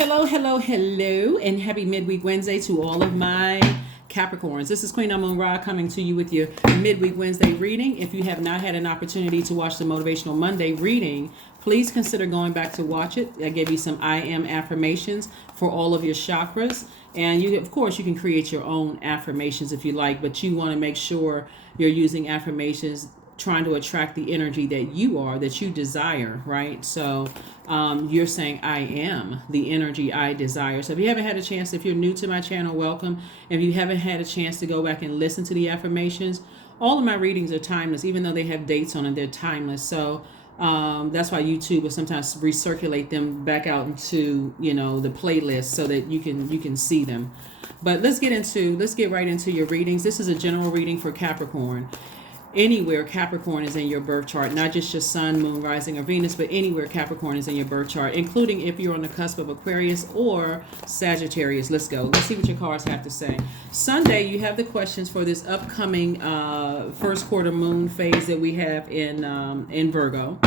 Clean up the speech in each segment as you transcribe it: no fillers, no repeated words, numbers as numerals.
Hello, hello, hello, and happy midweek Wednesday to all of my Capricorns. This is Queen Amun Ra coming to you with your midweek Wednesday reading. If you have not had an opportunity to watch the Motivational Monday reading, please consider going back to watch it. I gave you some I am affirmations for all of your chakras. And you, of course, you can create your own affirmations if you like, but you want to make sure you're using affirmations trying to attract the energy that you desire, right? So you're saying I am the energy I desire. So if you haven't had a chance, if you're new to my channel, welcome. If you haven't had a chance to go back and listen to the affirmations, all of my readings are timeless. Even though they have dates on them, they're timeless. So that's why YouTube will sometimes recirculate them back out into, the playlist so that you can see them. But let's get right into your readings. This is a general reading for Capricorn. Anywhere Capricorn is in your birth chart, not just your sun, moon, rising, or Venus, but anywhere Capricorn is in your birth chart, including if you're on the cusp of Aquarius or Sagittarius. Let's go. Let's see what your cards have to say. Sunday, you have the questions for this upcoming first quarter moon phase that we have in Virgo,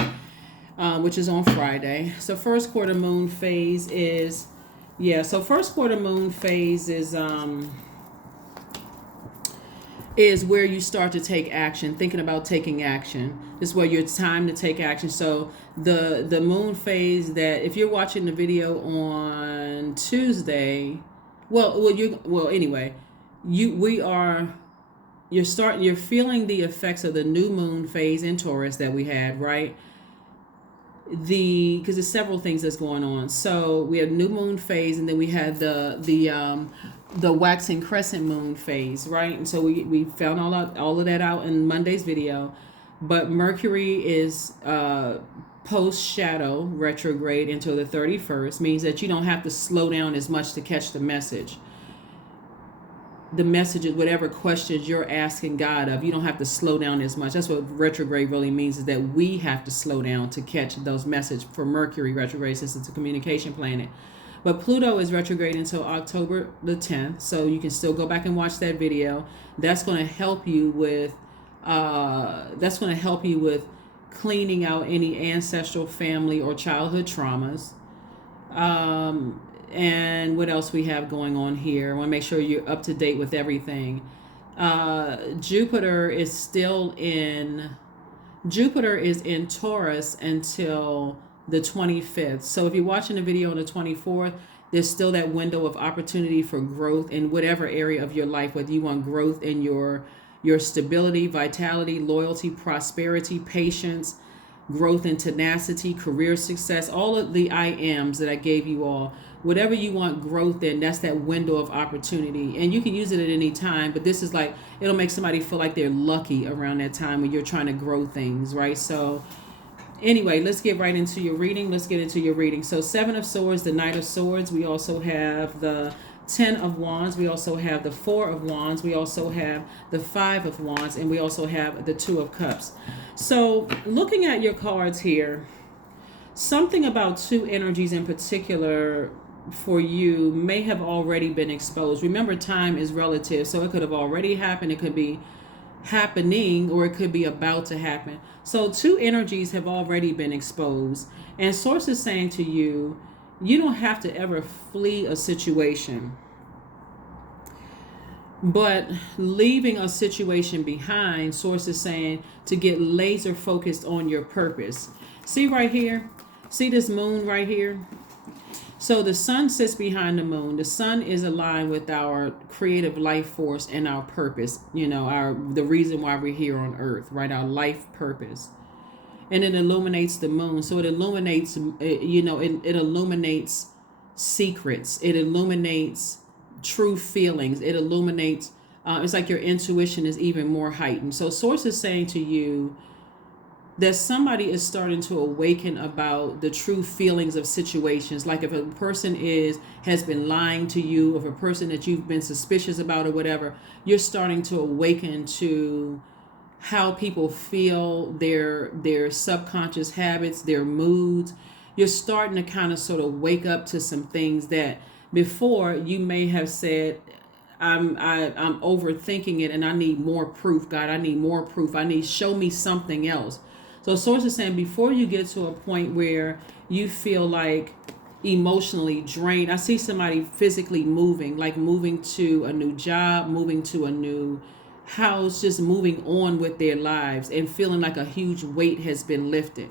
which is on Friday. So first quarter moon phase is, first quarter moon phase is where you start to take action, thinking about taking action. This is where your time to take action. So the moon phase, that if you're watching the video on Tuesday, you're feeling the effects of the new moon phase in Taurus that we had, right? Because there's several things that's going on. So we have new moon phase, and then we had the waxing crescent moon phase, right? And so we found all of that out in Monday's video. But Mercury is post shadow retrograde until the 31st, means that you don't have to slow down as much to catch the message. The message is whatever questions you're asking God of, you don't have to slow down as much. That's what retrograde really means, is that we have to slow down to catch those messages for Mercury retrograde, since it's a communication planet. But Pluto is retrograde until October the 10th, so you can still go back and watch that video. That's going to help you with cleaning out any ancestral, family, or childhood traumas. And what else we have going on here? I want to make sure you're up to date with everything. Jupiter is in Taurus until the 25th. So if you're watching the video on the 24th, there's still that window of opportunity for growth in whatever area of your life, whether you want growth in your stability, vitality, loyalty, prosperity, patience, growth and tenacity, career success, all of the I ams that I gave you all. Whatever you want growth in, that's that window of opportunity. And you can use it at any time, but this is like, it'll make somebody feel like they're lucky around that time when you're trying to grow things, right? So anyway, let's get right into your reading. So Seven of Swords, the Knight of Swords. We also have the 10 of Wands. We also have the 4 of Wands. We also have the 5 of Wands. And we also have the 2 of Cups. So looking at your cards here, something about two energies in particular for you may have already been exposed. Remember, time is relative, so it could have already happened. It could be happening, or it could be about to happen. So two energies have already been exposed, and Source is saying to you, you don't have to ever flee a situation, but leaving a situation behind, Source is saying to get laser focused on your purpose. See right here? See this moon right here? So the sun sits behind the moon. The sun is aligned with our creative life force and our purpose, the reason why we're here on earth, right? Our life purpose. And it illuminates the moon. So it illuminates, it illuminates secrets. It illuminates true feelings. It illuminates, it's like your intuition is even more heightened. So Source is saying to you that somebody is starting to awaken about the true feelings of situations. Like if a person has been lying to you, if a person that you've been suspicious about or whatever, you're starting to awaken to how people feel, their subconscious habits, their moods. You're starting to kind of sort of wake up to some things that before you may have said, I'm overthinking it and I need more proof. God, I need more proof. Show me something else. So Source is saying before you get to a point where you feel like emotionally drained. I see somebody physically moving, like moving to a new job, moving to a new house, just moving on with their lives and feeling like a huge weight has been lifted.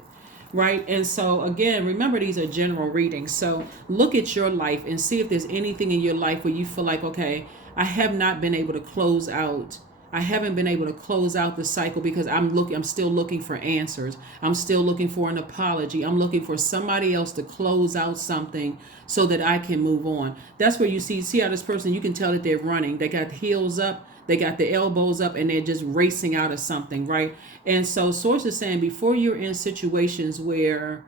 Right. And so, again, remember, these are general readings. So look at your life and see if there's anything in your life where you feel like, okay, I have not been able to close out. I haven't been able to close out the cycle because I'm still looking for answers. I'm still looking for an apology. I'm looking for somebody else to close out something so that I can move on. That's where you see how this person, you can tell that they're running. They got heels up, they got the elbows up, and they're just racing out of something, right? And so Source is saying, before you're in situations where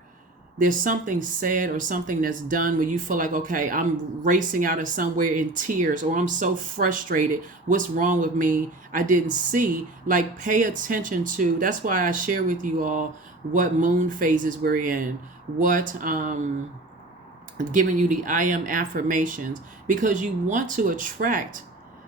there's something said or something that's done where you feel like, okay, I'm racing out of somewhere in tears, or I'm so frustrated, what's wrong with me, I didn't see, like, pay attention to. That's why I share with you all what moon phases we're in, what giving you the I am affirmations, because you want to attract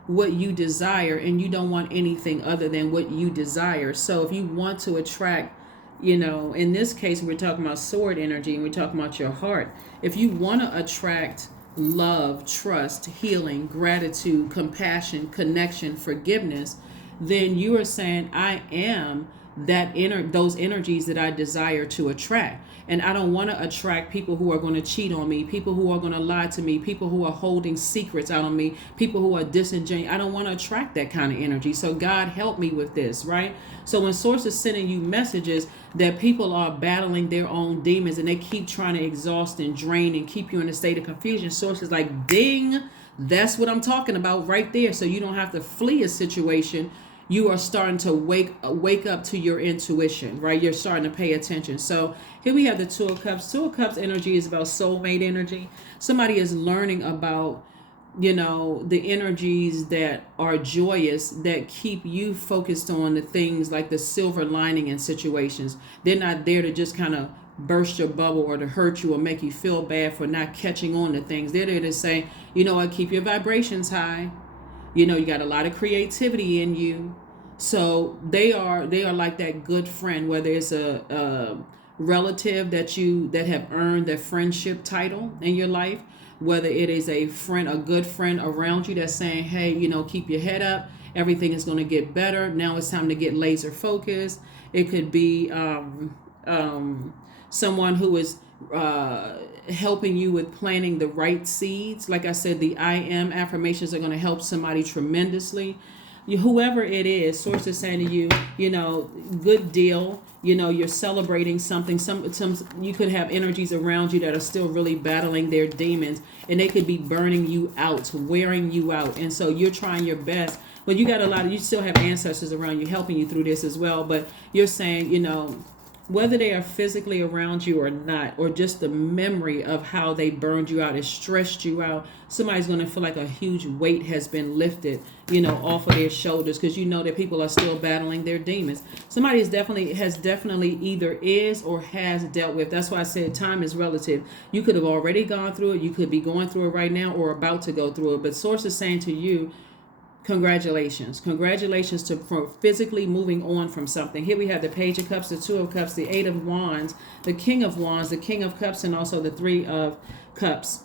what you desire, and you don't want anything other than what you desire. So if you want to attract, in this case, we're talking about sword energy, and we're talking about your heart. If you want to attract love, trust, healing, gratitude, compassion, connection, forgiveness, then you are saying, I am those energies that I desire to attract. And I don't want to attract people who are going to cheat on me, people who are going to lie to me, people who are holding secrets out on me, people who are disingenuous. I don't want to attract that kind of energy. So God help me with this, right? So when Source is sending you messages that people are battling their own demons and they keep trying to exhaust and drain and keep you in a state of confusion, Source is like, ding, that's what I'm talking about right there. So you don't have to flee a situation. You are starting to wake up to your intuition, right? You're starting to pay attention. So here we have the Two of Cups. Two of Cups energy is about soulmate energy. Somebody is learning about, the energies that are joyous, that keep you focused on the things like the silver lining in situations. They're not there to just kind of burst your bubble or to hurt you or make you feel bad for not catching on to things. They're there to say, what, keep your vibrations high. You got a lot of creativity in you. So they are like that good friend, whether it's a relative that have earned the friendship title in your life, whether it is a good friend around you that's saying, hey, keep your head up. Everything is going to get better. Now it's time to get laser focused. It could be someone who is helping you with planting the right seeds. Like I said, the I am affirmations are going to help somebody tremendously. Whoever it is, Source is saying to you, good deal. You're celebrating something. Some you could have energies around you that are still really battling their demons, and they could be burning you out, wearing you out. And so you're trying your best. But you got you still have ancestors around you helping you through this as well. But you're saying, whether they are physically around you or not, or just the memory of how they burned you out, it stressed you out, somebody's going to feel like a huge weight has been lifted, off of their shoulders, because that people are still battling their demons. Somebody has definitely either is or has dealt with. That's why I said time is relative. You could have already gone through it. You could be going through it right now or about to go through it. But Source is saying to you, congratulations for physically moving on from something. Here we have the Page of Cups, the Two of Cups, the Eight of Wands, the King of Wands, the King of Cups, and also the Three of Cups.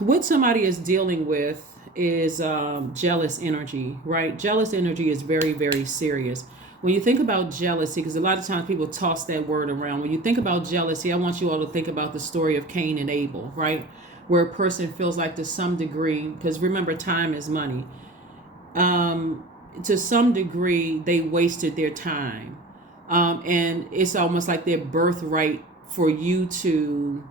What somebody is dealing with is jealous energy, right? Jealous energy is very, very serious. When you think about jealousy, because a lot of times people toss that word around. When you think about jealousy, I want you all to think about the story of Cain and Abel, right? Where a person feels like to some degree, because remember, time is money. To some degree, they wasted their time. And it's almost like their birthright for you to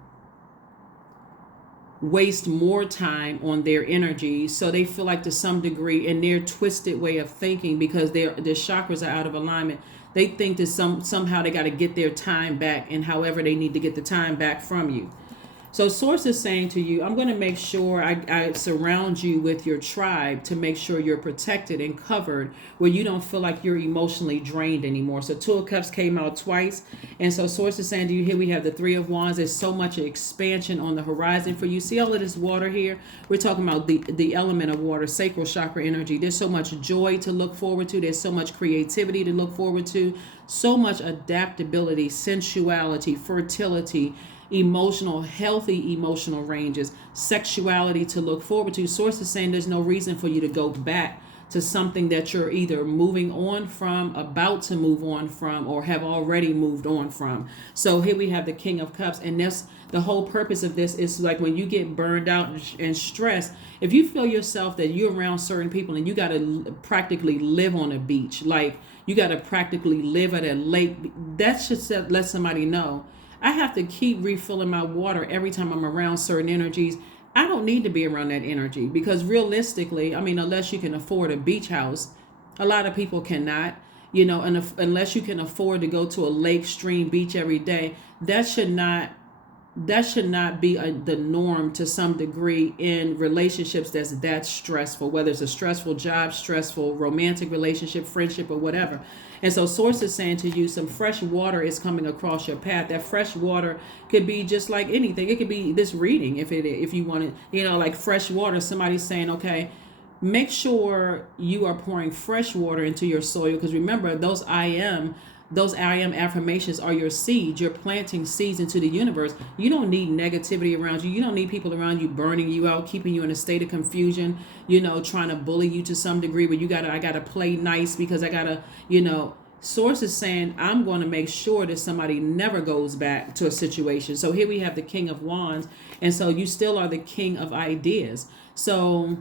waste more time on their energy. So they feel like to some degree, in their twisted way of thinking, because their chakras are out of alignment, they think that somehow they got to get their time back, and however they need to get the time back from you. So Source is saying to you, I'm going to make sure I surround you with your tribe to make sure you're protected and covered, where you don't feel like you're emotionally drained anymore. So Two of Cups came out twice. And so Source is saying to you, here we have the Three of Wands. There's so much expansion on the horizon for you. See all of this water here? We're talking about the element of water, sacral chakra energy. There's so much joy to look forward to. There's so much creativity to look forward to. So much adaptability, sensuality, fertility, emotional, healthy emotional ranges, sexuality to look forward to. Source is saying there's no reason for you to go back to something that you're either moving on from, about to move on from, or have already moved on from. So here we have the King of Cups, and that's the whole purpose of this. Is like when you get burned out and stressed, if you feel yourself that you're around certain people and you got to practically live on a beach, like you got to practically live at a lake, that should let somebody know, I have to keep refilling my water every time I'm around certain energies. I don't need to be around that energy, because realistically, I mean, unless you can afford a beach house, a lot of people cannot, and unless you can afford to go to a lake, stream, beach every day, that should not be the norm to some degree in relationships that stressful, whether it's a stressful job, stressful romantic relationship, friendship, or whatever. And so source is saying to you, some fresh water is coming across your path. That fresh water could be just like anything. It could be this reading, if you want it, like fresh water. Somebody's saying, okay, make sure you are pouring fresh water into your soil, because remember, those I am affirmations are your seeds. You're planting seeds into the universe. You don't need negativity around you. You don't need people around you burning you out, keeping you in a state of confusion, trying to bully you to some degree, where I gotta play nice because I gotta, Source is saying, I'm going to make sure that somebody never goes back to a situation. So here we have the King of Wands, and so you still are the king of ideas. So,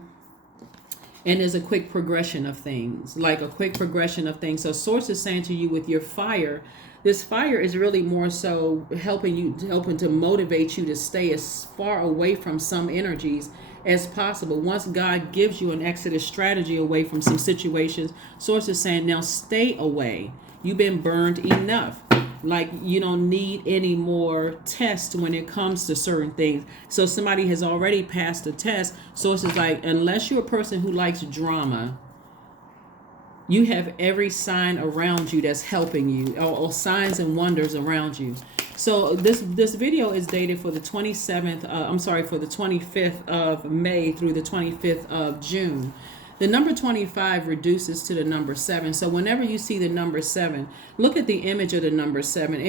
and there's a quick progression of things, So source is saying to you, with your fire, this fire is really more so helping to motivate you to stay as far away from some energies as possible. Once God gives you an exodus strategy away from some situations, source is saying, now stay away. You've been burned enough. Like, you don't need any more tests when it comes to certain things. So somebody has already passed the test. So it's like, unless you're a person who likes drama, you have every sign around you that's helping you, or signs and wonders around you. So this video is dated for the 25th of May through the 25th of June. The number 25 reduces to the number 7. So whenever you see the number 7, look at the image of the number 7.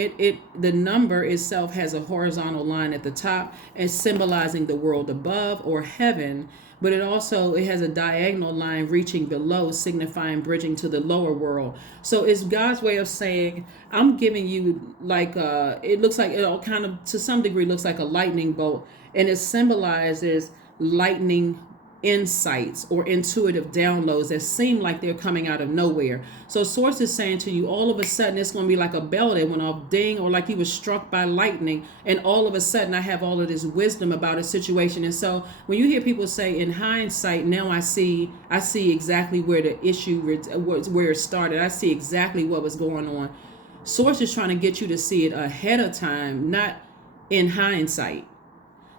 The number itself has a horizontal line at the top as symbolizing the world above or heaven, but it has a diagonal line reaching below, signifying bridging to the lower world. So it's God's way of saying, I'm giving you it looks like, it all kind of to some degree looks like a lightning bolt, and it symbolizes lightning insights or intuitive downloads that seem like they're coming out of nowhere. So source is saying to you, all of a sudden it's going to be like a bell that went off, ding, or like you were struck by lightning, and all of a sudden I have all of this wisdom about a situation. And so when you hear people say, in hindsight, now I see exactly where the issue where it started. I see exactly what was going on. Source is trying to get you to see it ahead of time, not in hindsight.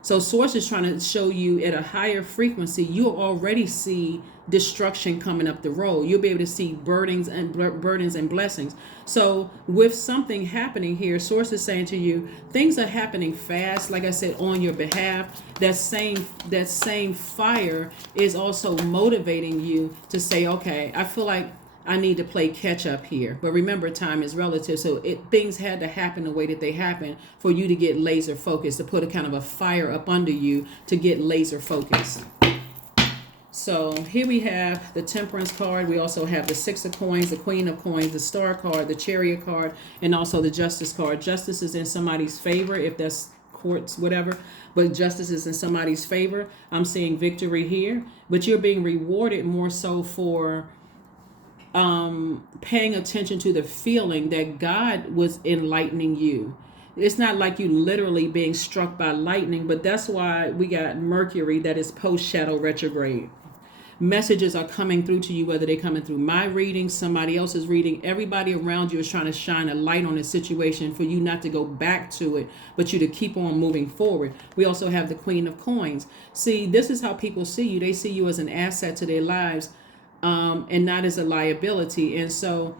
So source is trying to show you at a higher frequency, you'll already see destruction coming up the road. You'll be able to see burdens and blessings. So with something happening here, source is saying to you, things are happening fast, like I said, on your behalf. That same fire is also motivating you to say, okay, I feel like I need to play catch up here. But remember, time is relative. So things had to happen the way that they happened for you to get laser focused, to put a kind of a fire up under you to get laser focused. So here we have the Temperance card. We also have the Six of Coins, the Queen of Coins, the Star card, the Chariot card, and also the Justice card. Justice is in somebody's favor, if that's courts, whatever, but justice is in somebody's favor. I'm seeing victory here, but you're being rewarded more so for paying attention to the feeling that God was enlightening you. It's not like you literally being struck by lightning, but that's why we got Mercury that is post-shadow retrograde. Messages are coming through to you, whether they're coming through my reading, somebody else's reading. Everybody around you is trying to shine a light on a situation for you not to go back to it, but you to keep on moving forward. We also have the Queen of Coins. See, this is how people see you. They see you as an asset to their lives, and not as a liability. And so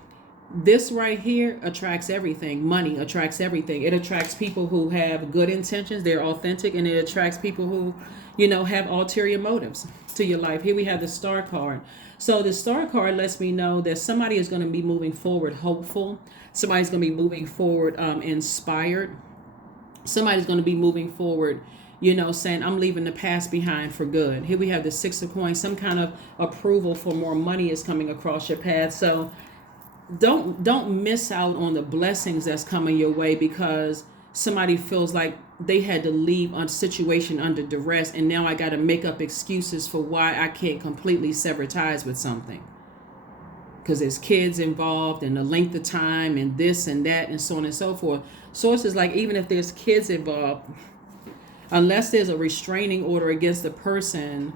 this right here attracts everything. Money attracts everything. It attracts people who have good intentions, they're authentic, and it attracts people who, have ulterior motives to your life. Here we have the Star card. So the Star card lets me know that somebody is going to be moving forward hopeful. Somebody's going to be moving forward inspired. Somebody's going to be moving forward, saying, I'm leaving the past behind for good. Here we have the Six of Coins. Some kind of approval for more money is coming across your path. So don't miss out on the blessings that's coming your way because somebody feels like they had to leave a situation under duress, and now I got to make up excuses for why I can't completely sever ties with something. Because there's kids involved and the length of time and this and that and so on and so forth. Sources like, even if there's kids involved, unless there's a restraining order against the person,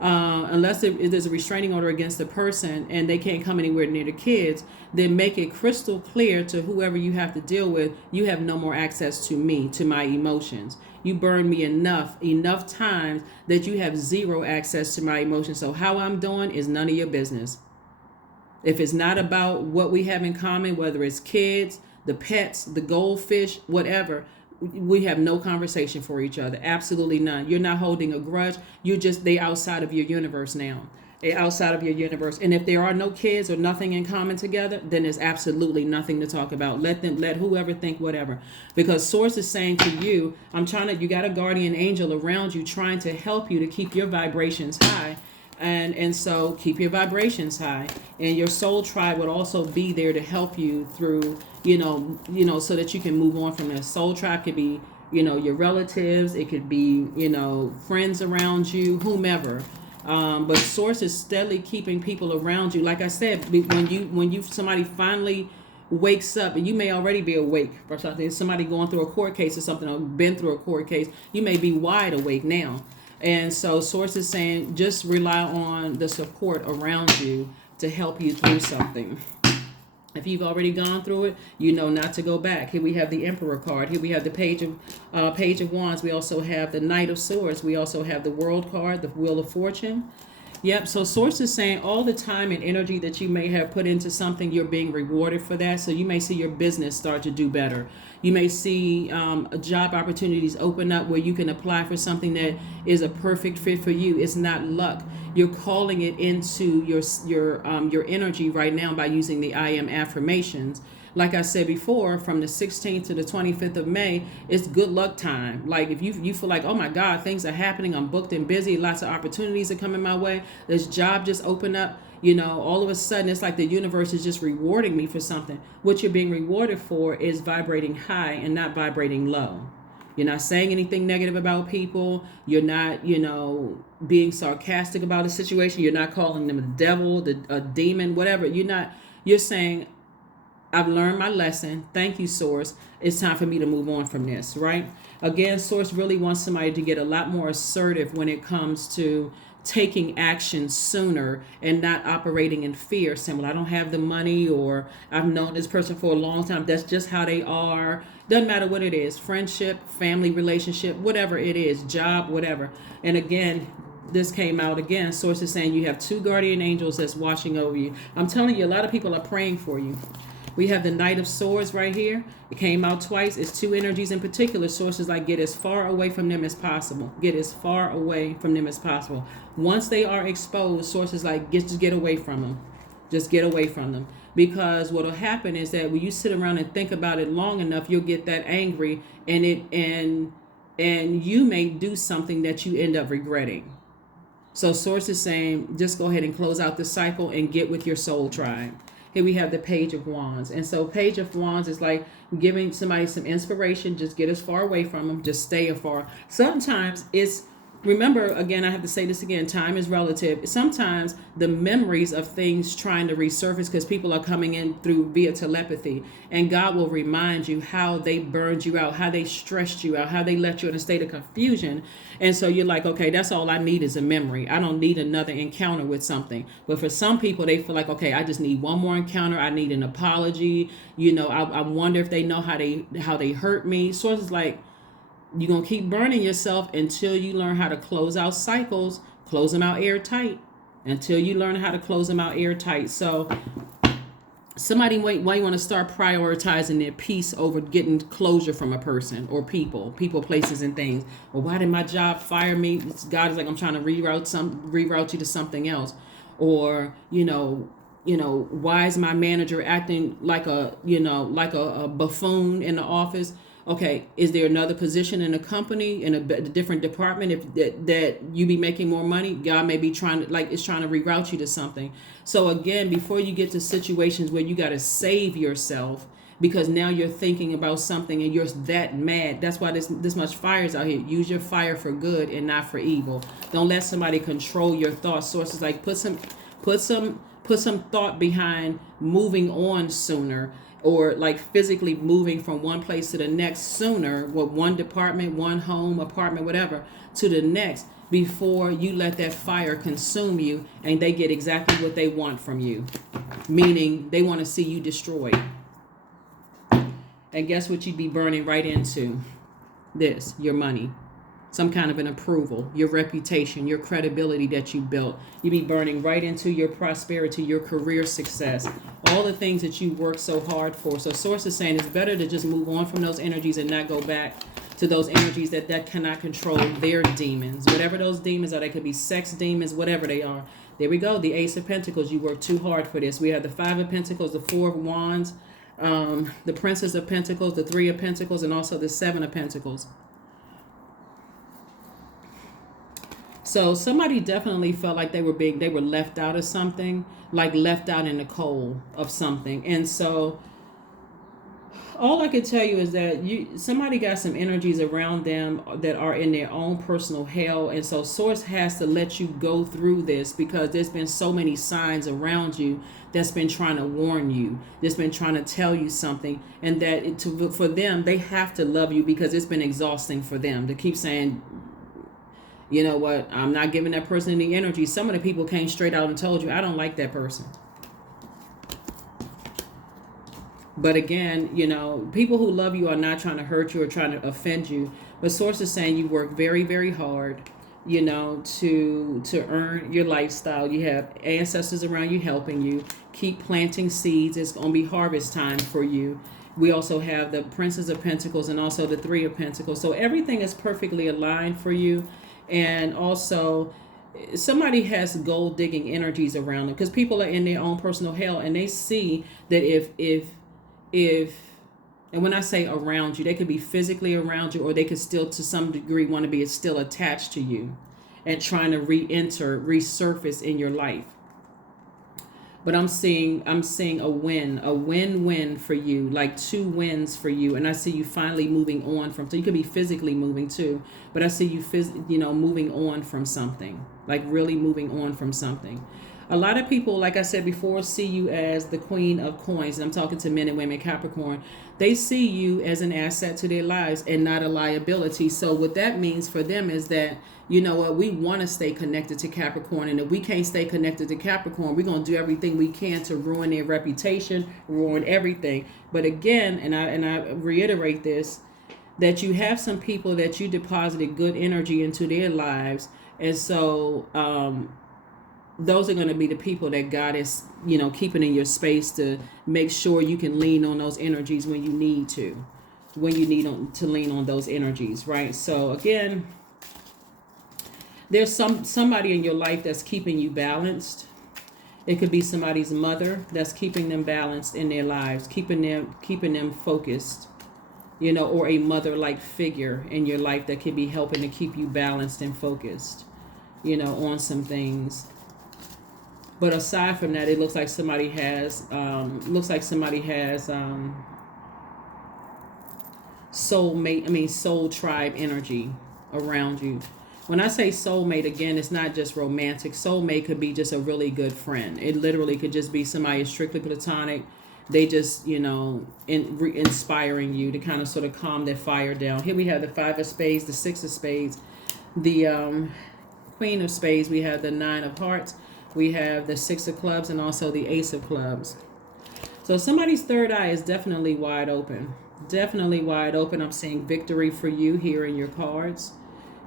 unless there's a restraining order against the person and they can't come anywhere near the kids, then make it crystal clear to whoever you have to deal with, you have no more access to me, to my emotions. You burn me enough times that you have zero access to my emotions. So how I'm doing is none of your business. If it's not about what we have in common, whether it's kids, the pets, the goldfish, whatever, we have no conversation for each other. Absolutely none. You're not holding a grudge. They outside of your universe now. They're outside of your universe. And if there are no kids or nothing in common together, then there's absolutely nothing to talk about. Let whoever think whatever. Because Source is saying to you, you got a guardian angel around you trying to help you to keep your vibrations high. And so keep your vibrations high, and your soul tribe would also be there to help you through, so that you can move on from this. Soul tribe could be, your relatives. It could be, friends around you, whomever. But Source is steadily keeping people around you. Like I said, when somebody finally wakes up, and you may already be awake for something, somebody going through a court case or something, or been through a court case, you may be wide awake now. And so Source is saying, just rely on the support around you to help you through something. If you've already gone through it, you know not to go back. Here we have the Emperor card. Here we have the Page of Wands. We also have the Knight of Swords. We also have the World card, the Wheel of Fortune. Yep. So Source is saying all the time and energy that you may have put into something, you're being rewarded for that. So you may see your business start to do better. You may see job opportunities open up where you can apply for something that is a perfect fit for you. It's not luck. You're calling it into your energy right now by using the I am affirmations. Like I said before, from the 16th to the 25th of May, it's good luck time. Like if you feel like, oh my God, things are happening, I'm booked and busy, lots of opportunities are coming my way, this job just opened up, all of a sudden it's like the universe is just rewarding me for something. What you're being rewarded for is vibrating high and not vibrating low. You're not saying anything negative about people. You're not, being sarcastic about a situation. You're not calling them a devil, a demon, whatever. You're saying, I've learned my lesson. Thank you, Source. It's time for me to move on from this, right? Again, Source really wants somebody to get a lot more assertive when it comes to taking action sooner and not operating in fear, saying, well, I don't have the money, or I've known this person for a long time. That's just how they are. Doesn't matter what it is, friendship, family relationship, whatever it is, job, whatever. And again, this came out again. Source is saying you have two guardian angels that's watching over you. I'm telling you, a lot of people are praying for you. We have the Knight of Swords right here. It came out twice. It's two energies in particular. Sources like get as far away from them as possible. Get as far away from them as possible. Once they are exposed, sources like just get away from them. Just get away from them. Because what will happen is that when you sit around and think about it long enough, you'll get that angry, and you may do something that you end up regretting. So Source is saying, just go ahead and close out the cycle and get with your soul tribe. Here we have the Page of Wands. And so Page of Wands is like giving somebody some inspiration. Just get as far away from them. Just stay afar. Sometimes remember, again, I have to say this again, time is relative. Sometimes the memories of things trying to resurface because people are coming in via telepathy, and God will remind you how they burned you out, how they stressed you out, how they left you in a state of confusion. And so you're like, okay, that's all I need is a memory. I don't need another encounter with something. But for some people, they feel like, okay, I just need one more encounter. I need an apology. I wonder if they know how they hurt me. So it's like, you're going to keep burning yourself until you learn how to close out cycles, close them out airtight, until you learn how to close them out airtight. So somebody might want to start prioritizing their peace over getting closure from a person or people, places, and things. Well, why did my job fire me? God is like, I'm trying to reroute you to something else. Or, why is my manager acting like a buffoon in the office? Okay, is there another position in a company, in a different department, if that you be making more money? God may be trying to, like, it's trying to reroute you to something. So again, before you get to situations where you got to save yourself because now you're thinking about something and you're that mad. That's why this much fire is out here. Use your fire for good and not for evil. Don't let somebody control your thought sources. Like, put some thought behind moving on sooner, or like physically moving from one place to the next sooner, with one department, one home, apartment, whatever, to the next, before you let that fire consume you and they get exactly what they want from you, meaning they want to see you destroyed. And guess what you'd be burning right into? This, your money. Some kind of an approval, your reputation, your credibility that you built. You be burning right into your prosperity, your career success, all the things that you work so hard for. So Source is saying it's better to just move on from those energies and not go back to those energies that cannot control their demons. Whatever those demons are, they could be sex demons, whatever they are. There we go. The Ace of Pentacles, you work too hard for this. We have the Five of Pentacles, the Four of Wands, the Princess of Pentacles, the Three of Pentacles, and also the Seven of Pentacles. So somebody definitely felt like they were left out of something, like left out in the cold of something. And so all I can tell you is that somebody got some energies around them that are in their own personal hell. And so Source has to let you go through this because there's been so many signs around you that's been trying to warn you, that's been trying to tell you something. And that for them, they have to love you because it's been exhausting for them to keep saying, you know what, I'm not giving that person any energy. Some of the people came straight out and told you, I don't like that person. But again, you know, people who love you are not trying to hurt you or trying to offend you. But Source is saying you work very, very hard, you know, to earn your lifestyle. You have ancestors around you helping you. Keep planting seeds. It's going to be harvest time for you. We also have the Princess of Pentacles and also the Three of Pentacles. So everything is perfectly aligned for you. And also, somebody has gold digging energies around them because people are in their own personal hell, and they see that if and when I say around you, they could be physically around you, or they could still to some degree want to be still attached to you and trying to resurface in your life. But I'm seeing a win-win for you, like two wins for you. And I see you finally moving on from, so you could be physically moving too, but I see you, moving on from something, like really moving on from something. A lot of people, like I said before, see you as the Queen of Coins. And I'm talking to men and women, Capricorn. They see you as an asset to their lives and not a liability. So what that means for them is that, you know what, we want to stay connected to Capricorn. And if we can't stay connected to Capricorn, we're going to do everything we can to ruin their reputation, ruin everything. But again, and I reiterate this, that you have some people that you deposited good energy into their lives. And so, those are going to be the people that God is, keeping in your space to make sure you can lean on those energies when you need to lean on those energies, right? So again, there's somebody in your life that's keeping you balanced. It could be somebody's mother that's keeping them balanced in their lives, keeping them focused, or a mother-like figure in your life that could be helping to keep you balanced and focused, on some things. But aside from that, it looks like somebody has soul tribe energy around you. When I say soulmate, again, it's not just romantic. Soulmate could be just a really good friend. It literally could just be somebody strictly platonic. They just, inspiring you to kind of sort of calm that fire down. Here we have the Five of Spades, the Six of Spades, the Queen of Spades. We have the Nine of Hearts. We have the Six of Clubs and also the Ace of Clubs. So somebody's third eye is definitely wide open. Definitely wide open. I'm seeing victory for you here in your cards.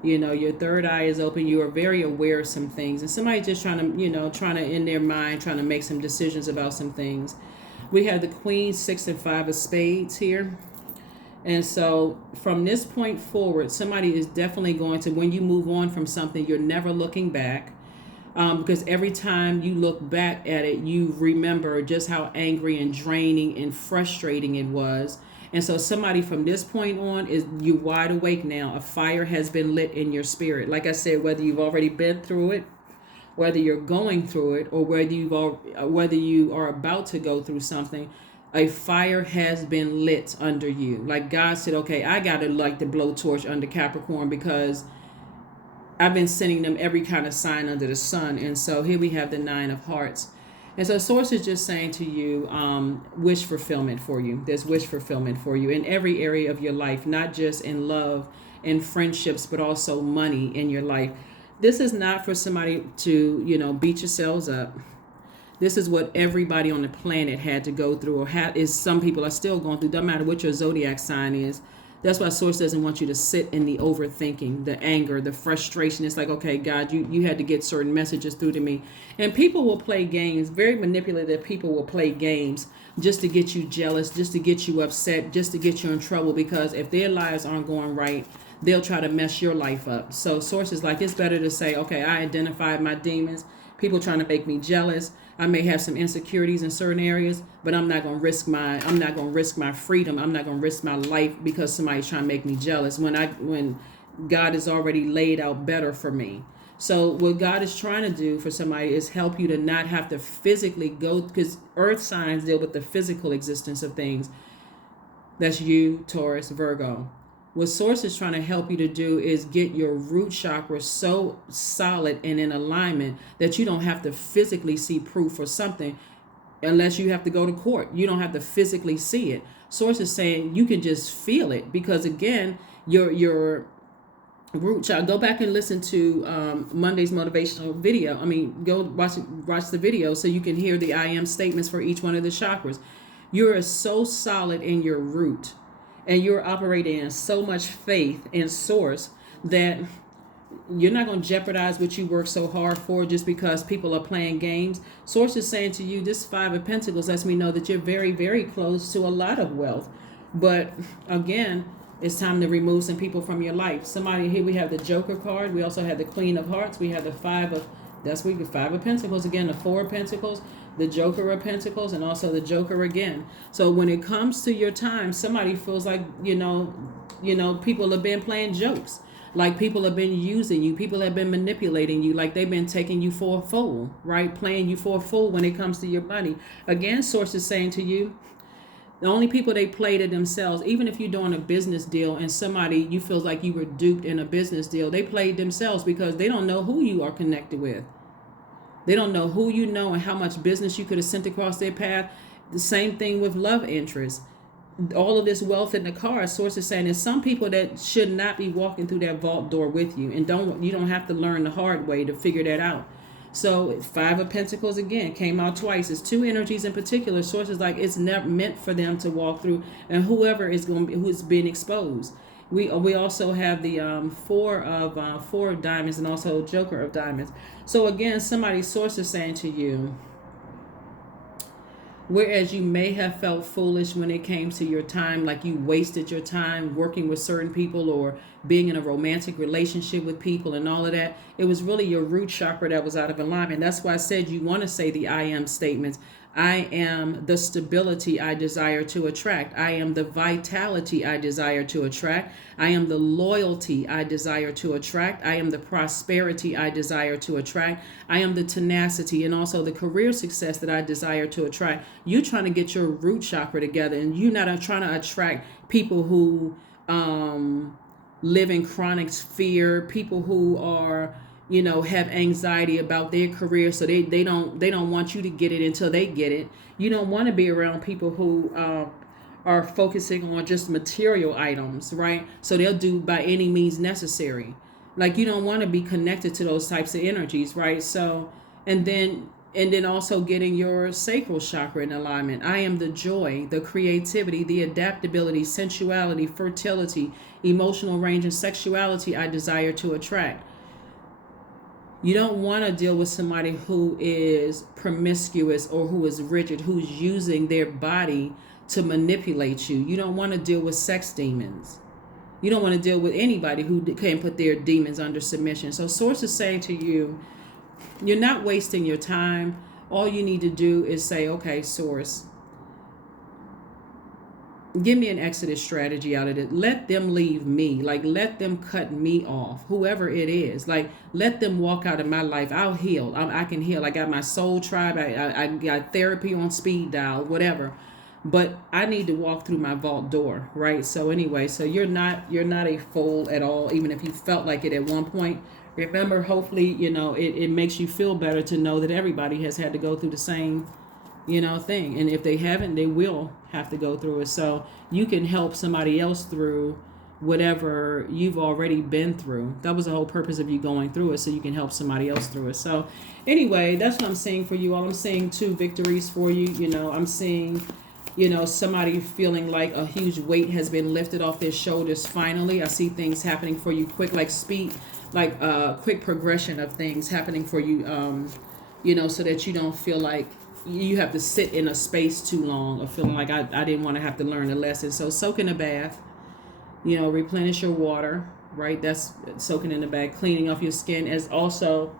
Your third eye is open. You are very aware of some things. And somebody's just trying to, in their mind, trying to make some decisions about some things. We have the Queen, Six, and Five of Spades here. And so from this point forward, somebody is definitely going to, when you move on from something, you're never looking back. Because every time you look back at it, you remember just how angry and draining and frustrating it was. And so somebody from this point on is you wide awake now. A fire has been lit in your spirit. Like I said, whether you've already been through it, whether you're going through it, or whether you are about to go through something, a fire has been lit under you. Like God said, okay, I got to light the blowtorch under Capricorn because I've been sending them every kind of sign under the sun. And so here we have the 9 of Hearts. And so Source is just saying to you, wish fulfillment for you. There's wish fulfillment for you in every area of your life, not just in love and friendships, but also money in your life. This is not for somebody to, beat yourselves up. This is what everybody on the planet had to go through, or is some people are still going through. Doesn't matter what your zodiac sign is. That's why Source doesn't want you to sit in the overthinking, the anger, the frustration. It's like, okay, God, you had to get certain messages through to me. And people will play games. Very manipulative people will play games just to get you jealous, just to get you upset, just to get you in trouble. Because if their lives aren't going right, they'll try to mess your life up. So Source is like, it's better to say, okay, I identified my demons. People trying to make me jealous. I may have some insecurities in certain areas, but I'm not going to risk my freedom. I'm not going to risk my life because somebody's trying to make me jealous when God has already laid out better for me. So what God is trying to do for somebody is help you to not have to physically go, because earth signs deal with the physical existence of things. That's you, Taurus, Virgo. What Source is trying to help you to do is get your root chakra so solid and in alignment that you don't have to physically see proof or something unless you have to go to court. You don't have to physically see it. Source is saying you can just feel it because, again, your root chakra. Go back and listen to Monday's motivational video. Go watch the video so you can hear the I am statements for each one of the chakras. You're so solid in your root. And you're operating in so much faith in Source that you're not going to jeopardize what you work so hard for just because people are playing games. Source is saying to you, this 5 of Pentacles lets me know that you're very, very close to a lot of wealth. But again, it's time to remove some people from your life. Somebody here, we have the Joker card. We also have the Queen of Hearts. We have the 5 of Pentacles again, the 4 of Pentacles, the Joker of Pentacles, and also the Joker again. So when it comes to your time, somebody feels like, people have been playing jokes. Like people have been using you. People have been manipulating you. Like they've been taking you for a fool, right? Playing you for a fool when it comes to your money. Again, Source is saying to you, the only people they play to themselves, even if you're doing a business deal and you feel like you were duped in a business deal, they played themselves because they don't know who you are connected with. They don't know who you know and how much business you could have sent across their path. The same thing with love interests. All of this wealth in the car, Source is saying there's some people that should not be walking through that vault door with you. And you don't have to learn the hard way to figure that out. So 5 of Pentacles again came out twice. It's 2 energies in particular. Source is like it's never meant for them to walk through, and who's being exposed. We also have the 4 of diamonds and also Joker of diamonds. So again, somebody's Source is saying to you, whereas you may have felt foolish when it came to your time, like you wasted your time working with certain people or being in a romantic relationship with people and all of that, it was really your root chakra that was out of alignment. That's why I said you want to say the I am statements. I am the stability I desire to attract. I am the vitality I desire to attract. I am the loyalty I desire to attract. I am the prosperity I desire to attract. I am the tenacity and also the career success that I desire to attract. You trying to get your root chakra together, and you not trying to attract people who live in chronic fear, people who are have anxiety about their career, so they don't want you to get it until they get it. You don't want to be around people who are focusing on just material items, right? So they'll do by any means necessary. Like you don't want to be connected to those types of energies, right? So and then also getting your sacral chakra in alignment. I am the joy, the creativity, the adaptability, sensuality, fertility, emotional range, and sexuality I desire to attract. You don't want to deal with somebody who is promiscuous or who is rigid, who's using their body to manipulate you. You don't want to deal with sex demons. You don't want to deal with anybody who can put their demons under submission. So Source is saying to you, you're not wasting your time. All you need to do is say, okay, Source, give me an exodus strategy out of it. Let them leave me. Like, let them cut me off, whoever it is. Like, let them walk out of my life. I'll heal. I can heal. I got my soul tribe. I got therapy on speed dial, whatever. But I need to walk through my vault door, right? So anyway, so you're not a fool at all, even if you felt like it at one point. Remember, hopefully, it makes you feel better to know that everybody has had to go through the same thing. And if they haven't, they will have to go through it. So you can help somebody else through whatever you've already been through. That was the whole purpose of you going through it, so you can help somebody else through it. So anyway, that's what I'm seeing for you all. I'm seeing 2 victories for you. I'm seeing, somebody feeling like a huge weight has been lifted off their shoulders finally. I see things happening for you quick, like speed, like quick progression of things happening for you, so that you don't feel like you have to sit in a space too long, or feeling like I didn't want to have to learn a lesson. So soak in a bath, replenish your water, right? That's soaking in the bath, cleaning off your skin. As also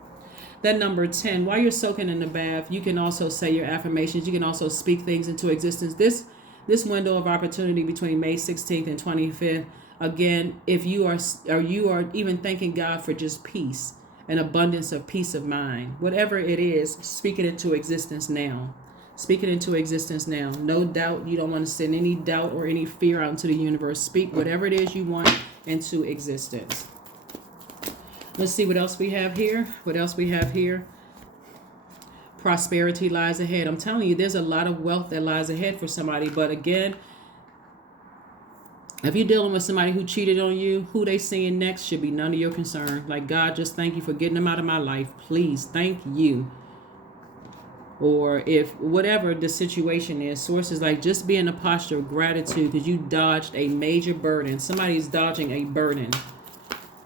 that number 10, while you're soaking in the bath, you can also say your affirmations. You can also speak things into existence. This window of opportunity between May 16th and 25th, again, if you are even thanking God for just peace, an abundance of peace of mind, whatever it is, speak it into existence now. Speak it into existence now. No doubt. You don't want to send any doubt or any fear out into the universe. Speak whatever it is you want into existence. Let's see what else we have here. Prosperity lies ahead. I'm telling you, there's a lot of wealth that lies ahead for somebody. But again, if you're dealing with somebody who cheated on you, who they seeing next should be none of your concern. Like, God, just thank you for getting them out of my life. Please, thank you. Or if whatever the situation is, sources like just be in a posture of gratitude because you dodged a major burden. Somebody's dodging a burden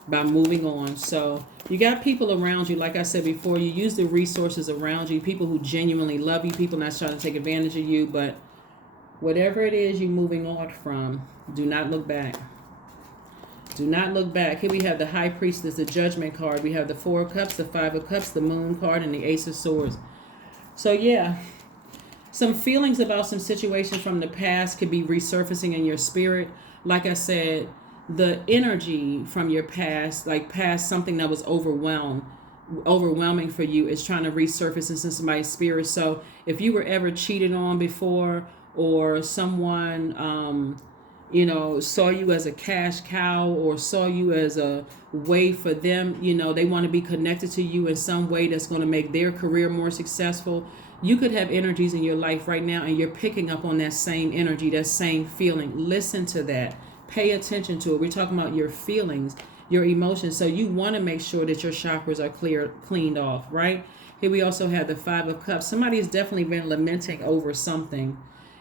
by moving on. So you got people around you. Like I said before, you use the resources around you, people who genuinely love you, people not trying to take advantage of you. But whatever it is you're moving on from, do not look back. Do not look back. Here we have the High Priestess, the Judgment card. We have the 4 of Cups, the 5 of Cups, the Moon card, and the Ace of Swords. So yeah, some feelings about some situation from the past could be resurfacing in your spirit. Like I said, the energy from your past, like past something that was overwhelming for you, is trying to resurface into somebody's spirit. So if you were ever cheated on before, or someone saw you as a cash cow, or saw you as a way for them, they want to be connected to you in some way that's going to make their career more successful. You could have energies in your life right now, and you're picking up on that same energy, that same feeling. Listen to that. Pay attention to it. We're talking about your feelings, your emotions. So you want to make sure that your chakras are cleaned off, right? Here we also have the 5 of Cups. Somebody has definitely been lamenting over something.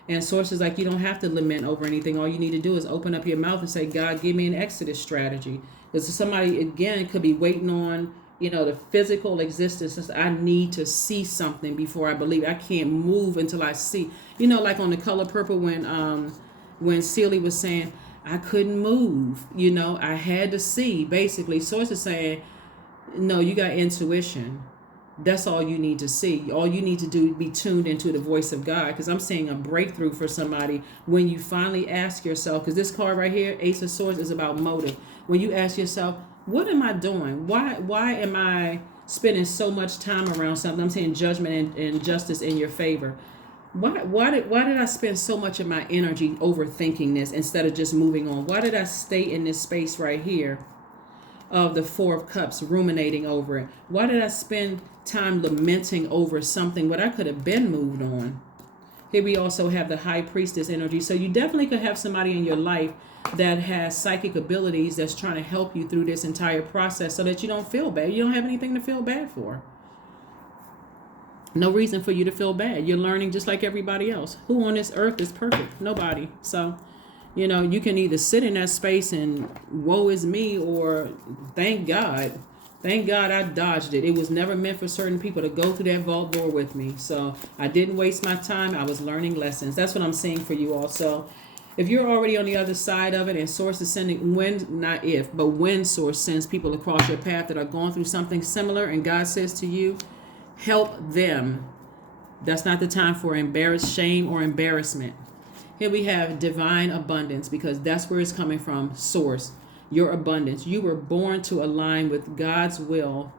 And sources like, you don't have to lament over anything. All you need to do is open up your mouth and say, God, give me an exodus strategy. Because somebody, again, could be waiting on, the physical existence. I need to see something before I believe. I can't move until I see. Like on The Color Purple, when Celie was saying, I couldn't move. I had to see. Basically, sources saying, no, you got intuition. That's all you need to see. All you need to do is be tuned into the voice of God, because I'm seeing a breakthrough for somebody when you finally ask yourself, because this card right here, Ace of Swords, is about motive. When you ask yourself, what am I doing? Why am I spending so much time around something? I'm saying judgment and justice in your favor. Why did I spend so much of my energy overthinking this instead of just moving on? Why did I stay in this space right here of the 4 of Cups, ruminating over it? Why did I spend time lamenting over something when I could have been moved on? Here we also have the High Priestess energy. So you definitely could have somebody in your life that has psychic abilities that's trying to help you through this entire process so that you don't feel bad. You don't have anything to feel bad for. No reason for you to feel bad. You're learning just like everybody else. Who on this earth is perfect? Nobody. So, you can either sit in that space and woe is me, or thank God. Thank God I dodged it. It was never meant for certain people to go through that vault door with me. So I didn't waste my time. I was learning lessons. That's what I'm seeing for you all. So if you're already on the other side of it, and Source is sending, when Source sends people across your path that are going through something similar, and God says to you, help them. That's not the time for shame or embarrassment. Here we have divine abundance, because that's where it's coming from. Source, your abundance. You were born to align with God's will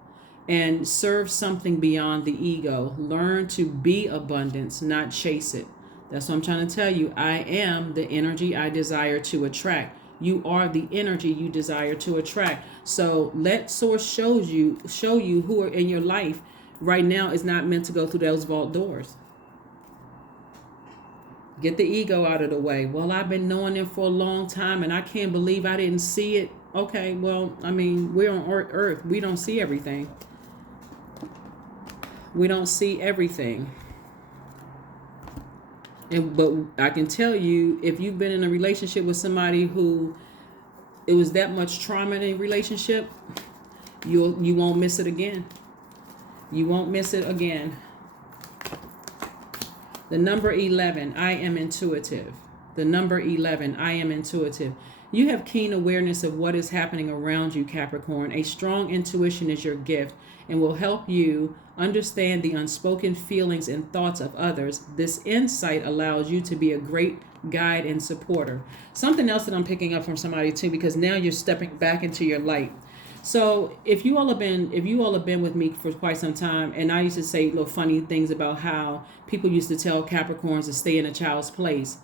and serve something beyond the ego. Learn to be abundance, not chase it. That's what I'm trying to tell you. I am the energy I desire to attract. You are the energy you desire to attract. So let source show you who are in your life right now is not meant to go through those vault doors. Get the ego out of the way. Well, I've been knowing them for a long time and I can't believe I didn't see it. Okay, well, I mean, we're on earth. We don't see everything. We don't see everything. But I can tell you, if you've been in a relationship with somebody who it was that much trauma in a relationship, you won't miss it again. You won't miss it again. The number 11, I am intuitive. The number 11, I am intuitive. You have keen awareness of what is happening around you, Capricorn. A strong intuition is your gift and will help you understand the unspoken feelings and thoughts of others. This insight allows you to be a great guide and supporter. Something else that I'm picking up from somebody too, because now you're stepping back into your light. So if you all have been with me for quite some time, and I used to say little funny things about how people used to tell Capricorns to stay in a child's place.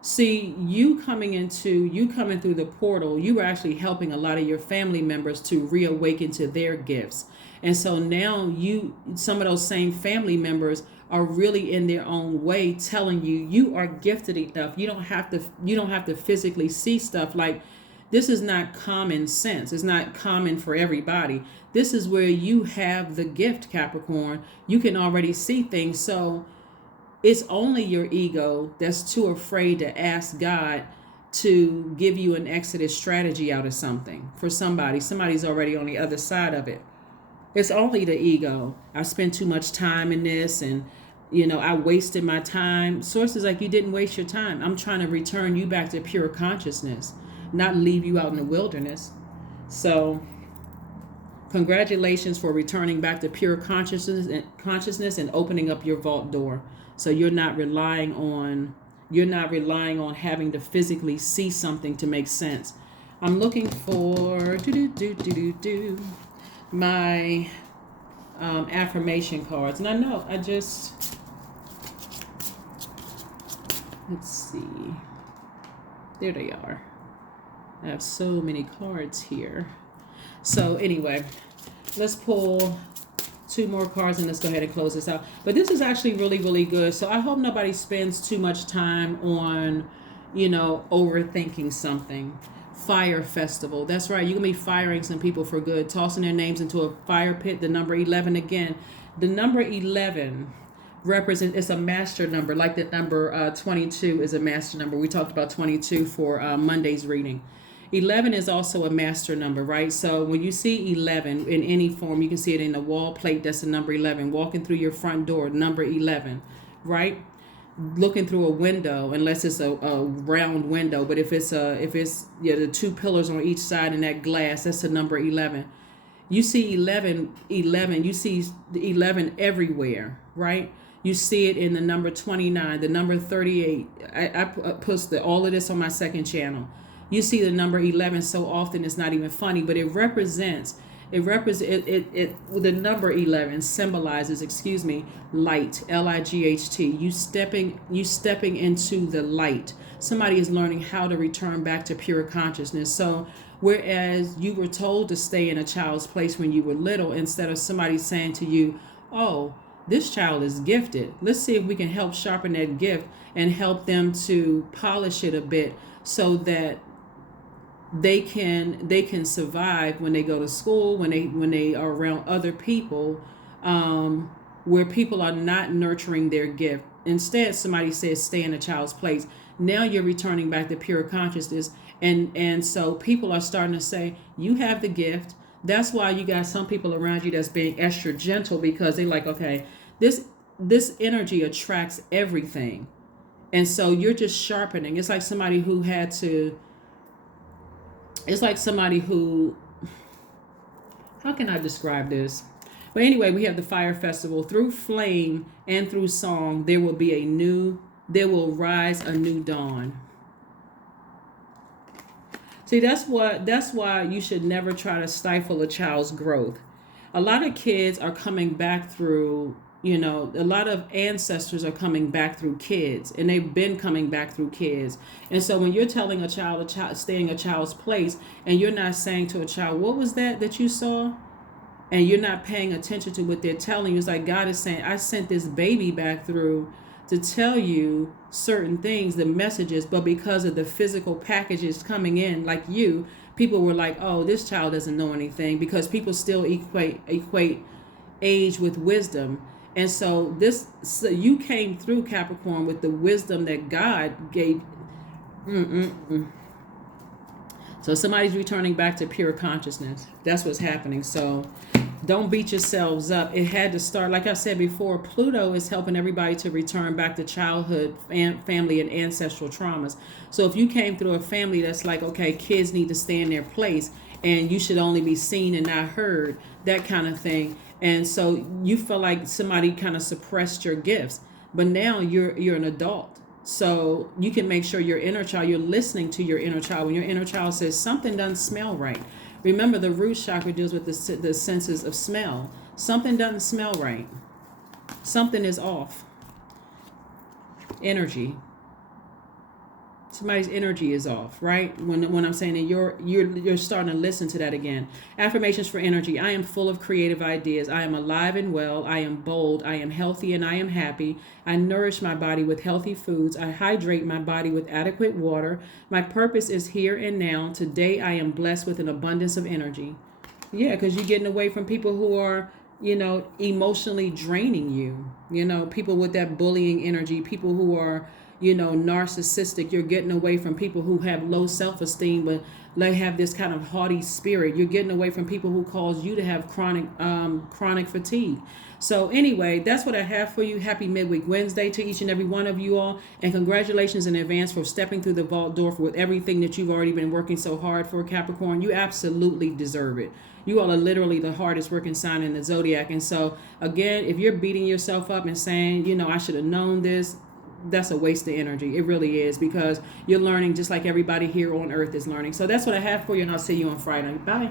See, you coming through the portal, you were actually helping a lot of your family members to reawaken to their gifts. And so now some of those same family members are really in their own way telling you, you are gifted enough. You don't have to physically see stuff. Like, this is not common sense. It's not common for everybody. This is where you have the gift, Capricorn. You can already see things. So it's only your ego that's too afraid to ask God to give you an exodus strategy out of something for somebody. Somebody's already on the other side of it. It's only the ego. I spent too much time in this and, I wasted my time. Sources like, you didn't waste your time. I'm trying to return you back to pure consciousness, not leave you out in the wilderness. So congratulations for returning back to pure consciousness and opening up your vault door. So you're not relying on having to physically see something to make sense. I'm looking for my affirmation cards. And I know let's see. There they are. I have so many cards here. So anyway, let's pull 2 more cards and let's go ahead and close this out. But this is actually really, really good. So I hope nobody spends too much time on, overthinking something. Fire festival. That's right. You're going to be firing some people for good, tossing their names into a fire pit. The number 11 again. The number 11 it's a master number, like the number 22 is a master number. We talked about 22 for Monday's reading. 11 is also a master number, right? So when you see 11 in any form, you can see it in the wall plate. That's the number 11. Walking through your front door, number 11, right? Looking through a window, unless it's a round window, but if it's the 2 pillars on each side in that glass, that's the number 11. You see 11, you see the 11 everywhere, right? You see it in the number 29, the number 38. I post all of this on my second channel. You see the number 11 so often it's not even funny, but the number 11 symbolizes, light, L-I-G-H-T. You stepping into the light. Somebody is learning how to return back to pure consciousness. So whereas you were told to stay in a child's place when you were little, instead of somebody saying to you, oh, this child is gifted. Let's see if we can help sharpen that gift and help them to polish it a bit so that they can survive when they go to school, when they are around other people, where people are not nurturing their gift. Instead, somebody says stay in a child's place. Now you're returning back to pure consciousness, and so people are starting to say you have the gift. That's why you got some people around you that's being extra gentle, because they're like, okay, this energy attracts everything, and so you're just sharpening. It's like somebody who how can I describe this? But anyway, we have the fire festival. Through flame and through song, there will be a new there will rise a new dawn. See, that's why you should never try to stifle a child's growth. A lot of kids are coming back through, a lot of ancestors are coming back through kids, and they've been coming back through kids. And so when you're telling a child staying a child's place, and you're not saying to a child, what was that you saw? And you're not paying attention to what they're telling you. It's like God is saying, I sent this baby back through to tell you certain things, the messages, but because of the physical packages coming in, like people were like, oh, this child doesn't know anything, because people still equate age with wisdom. And so you came through, Capricorn, with the wisdom that God gave. So somebody's returning back to pure consciousness. That's what's happening. So don't beat yourselves up. It had to start, like I said before, Pluto is helping everybody to return back to childhood, family, and ancestral traumas. So if you came through a family that's like, okay, kids need to stay in their place, and you should only be seen and not heard, that kind of thing. And so you feel like somebody kind of suppressed your gifts, but now you're an adult. So you can make sure your inner child, you're listening to your inner child. When your inner child says something doesn't smell right, remember the root chakra deals with the senses of smell. Something doesn't smell right. Something is off. Energy. Somebody's energy is off, right? When I'm saying that you're starting to listen to that again. Affirmations for energy. I am full of creative ideas. I am alive and well. I am bold. I am healthy and I am happy. I nourish my body with healthy foods. I hydrate my body with adequate water. My purpose is here and now. Today I am blessed with an abundance of energy. Yeah, because you're getting away from people who are, emotionally draining you. People with that bullying energy, people who are, narcissistic. You're getting away from people who have low self-esteem, but they have this kind of haughty spirit. You're getting away from people who cause you to have chronic fatigue. So anyway, that's what I have for you. Happy Midweek Wednesday to each and every one of you all. And congratulations in advance for stepping through the vault door with everything that you've already been working so hard for, Capricorn. You absolutely deserve it. You all are literally the hardest working sign in the Zodiac. And so again, if you're beating yourself up and saying, I should have known this, that's a waste of energy. It really is, because you're learning just like everybody here on earth is learning. So that's what I have for you, and I'll see you on Friday. Bye.